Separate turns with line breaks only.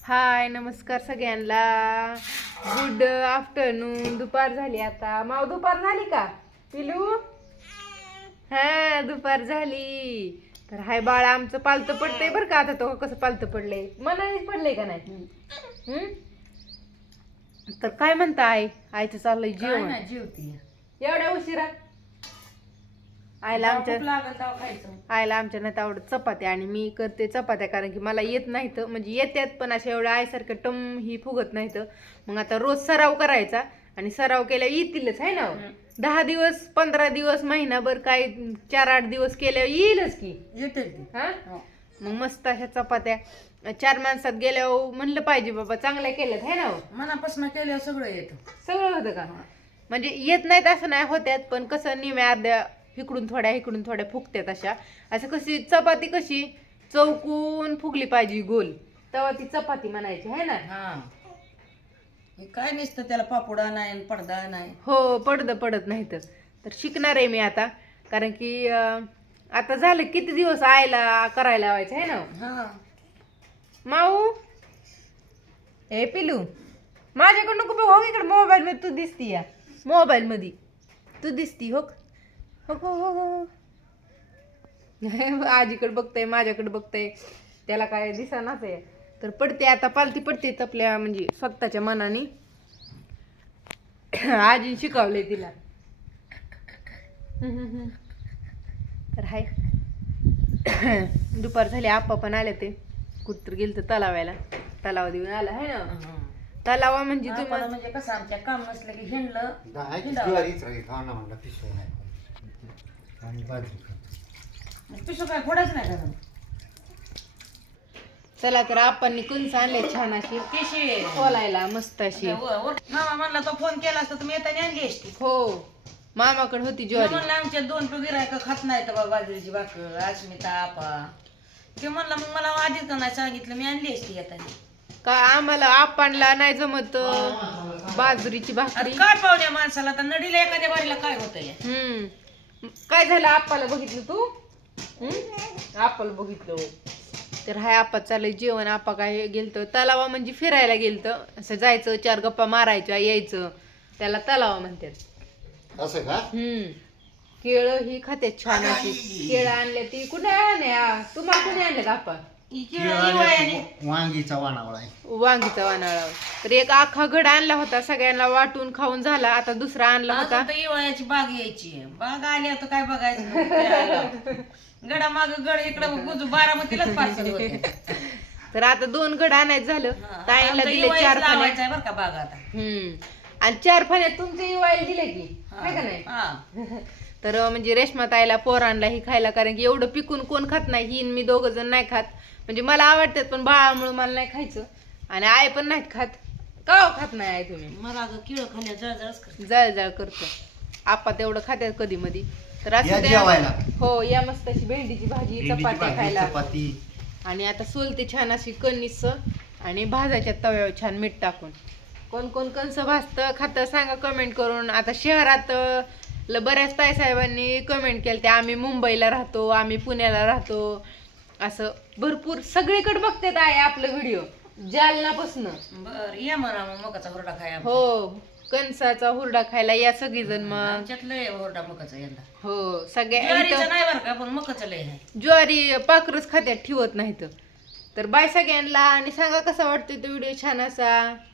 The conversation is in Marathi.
हाय नमस्कार सगळ्यांना. Good afternoon. दुपार झाली आता. माव दुपार झाली का पिलू? हा दुपार झाली. तर हाय बाळा आमचं पालतं पडतंय बरं का. आता तो कसं पालतं पडलंय मनानेच पडलंय का नाही? तर काय म्हणता आईचं चाललंय जेवण.
जेवती
एवढ्या उशिरा आईला आमच्या नाही आवडत चपात्या आणि मी करते चपात्या कारण की मला येत नाहीत. म्हणजे येतात पण अशा एवढ्या आईसारखं टम ही फुगत नाहीत. मग आता रोज सराव करायचा आणि सराव केल्यावर येतीलच आहे ना. 10 दिवस 15 दिवस महिनाभर काय 4-8 दिवस केल्यावर येईलच की
येते
हा. मग मस्त अशा चपात्या 4 माणसात गेल्यावर म्हणलं पाहिजे बाबा चांगल्या केल्यात आहे ना.
मनापासून केल्यावर सगळं येतं.
सगळं होतं का? म्हणजे येत नाहीत असं नाही होत्यात पण कसं निम्या अर्ध्या इकडून थोड्या फुगत्यात अशा. असं कशी चपाती कशी चौकून फुगली पाहिजे गोल तेव्हा ती चपाती म्हणायची आहे ना.
हे काय नसतं त्याला पापुडा नाही पडदा नाही.
हो पडत नाही तर शिकणार आहे मी आता कारण की आता झालं किती दिवस आयला करायला लावायचं आहे ना. माऊ ए पिलू माझ्याकडं नको बघ हो इकडे मोबाईल मध्ये तू दिसती या मोबाईल मध्ये तू दिसती हो हो हो हो. आजीकडे बघताय माझ्याकडे बघताय त्याला काय दिसनाच आहे. तर पडते आता पालती पडते आपल्या म्हणजे स्वतःच्या मनाने. आजीने शिकवलंय तिला. तर हाय दुपार झाली. आप्पा पण आले ते कुठतर गेलं तलावायला. तलावा देऊन आला आहे ना. तलावा म्हणजे तुम्हाला
म्हणजे कसं आमच्या काम नसलं की हिंडलं पिशू काय फोडायचं नाही का.
चला तर आपण कुंच आणले छान अशी
पिशे
खोलायला मस्त अशी.
मामा म्हणला तो फोन केला असता तुम्ही येताना आणली असती.
हो मामाकडे होती
मी
ज्वारी.
म्हणलं आमच्या 2 गिरायक खात नाही तर बाबा बाजरीची भाकर अस्मिता आपा ते म्हणलं मग मला आधीच का नाही सांगितलं मी आणली असती येताना.
का आम्हाला आपणला नाही जमत बाजरीची भाकरी.
काय पाहुण्या माणसाला तर नडीला एखाद्या बारीला काय होतंय.
काय झालं आप्पाला बघितलं तू? आप्पाला बघितलं. तर हाय आप्पा चाललंय जेवण. आप्पा काय गेलतं तलावा म्हणजे फिरायला गेलतं. असं जायचं 4 गप्पा मारायच्या यायचं त्याला तलावा म्हणतात
असं का.
केळं ही खात्यात छान अशी. केळं आणल्या ती कुठे आणल्या तुम्हाला कुठे आणल्यात आप्पा?
वांगीचा वाणावळा आहे.
वांगीचा वानाळा. तर एक अख्खा घड आणला होता सगळ्यांना वाटून खाऊन झाला. आता दुसरा आणला होता.
इवाळ्याची बाग यायची बाग आली आता काय बघायचं. गडा माग गड इकडं गुजू बारामतीलाच पार्सल होते.
तर आता 2 घड आणायचं झालं. ताईला दिले 4
लावायचं आहे बरं का बाग आता.
आणि 4 फाण्यात तुमचे इवायला दिले की आहे का नाही. तर म्हणजे रेशमा ताईला पोरांना ही खायला कारण की एवढं पिकून कोण खात नाही. ही मी 2 जण नाही खात. म्हणजे मला आवडतात पण बाळामुळे मला नाही खायचं. आणि आई पण नाहीत खात. का खात नाही आई तुम्ही?
मला किळं खाण्या जळजळच करते.
जळजळ करतो. आपा तेवढं खात्यात कधी मधी. तर
या
असं
जेवायला.
हो या मस्त अशी भेंडीची भाजी चपाती खायला.
चपाती
आणि आता सोलते छान अशी कणीस आणि भाजायच्या तव्यावर छान मीठ टाकून. कोण कोण कणस भाजतं खातं सांगा कमेंट करून. आता शहरात बऱ्याच ताईसाहेबांनी कमेंट केलं ते आम्ही मुंबईला राहतो आम्ही पुण्याला राहतो असं भरपूर सगळीकडे बघतात आहे आपलं व्हिडिओ जालनापासून.
बर या म्हणा मग मकाचा हुरडा खाया.
हो कणसाचा हुरडा खायला या सगळीजण. मग
आमच्यात लय हुरडा मकाचा यंदा.
हो सगळ्या
ज्वारीचं नाही बरं का पण मकाचं लय आहे.
ज्वारी पाखरच खात्यात ठेवत नाहीत. तर बाय सगळ्यांना आणि सांगा कसा वाटतोय तो व्हिडिओ छान असा.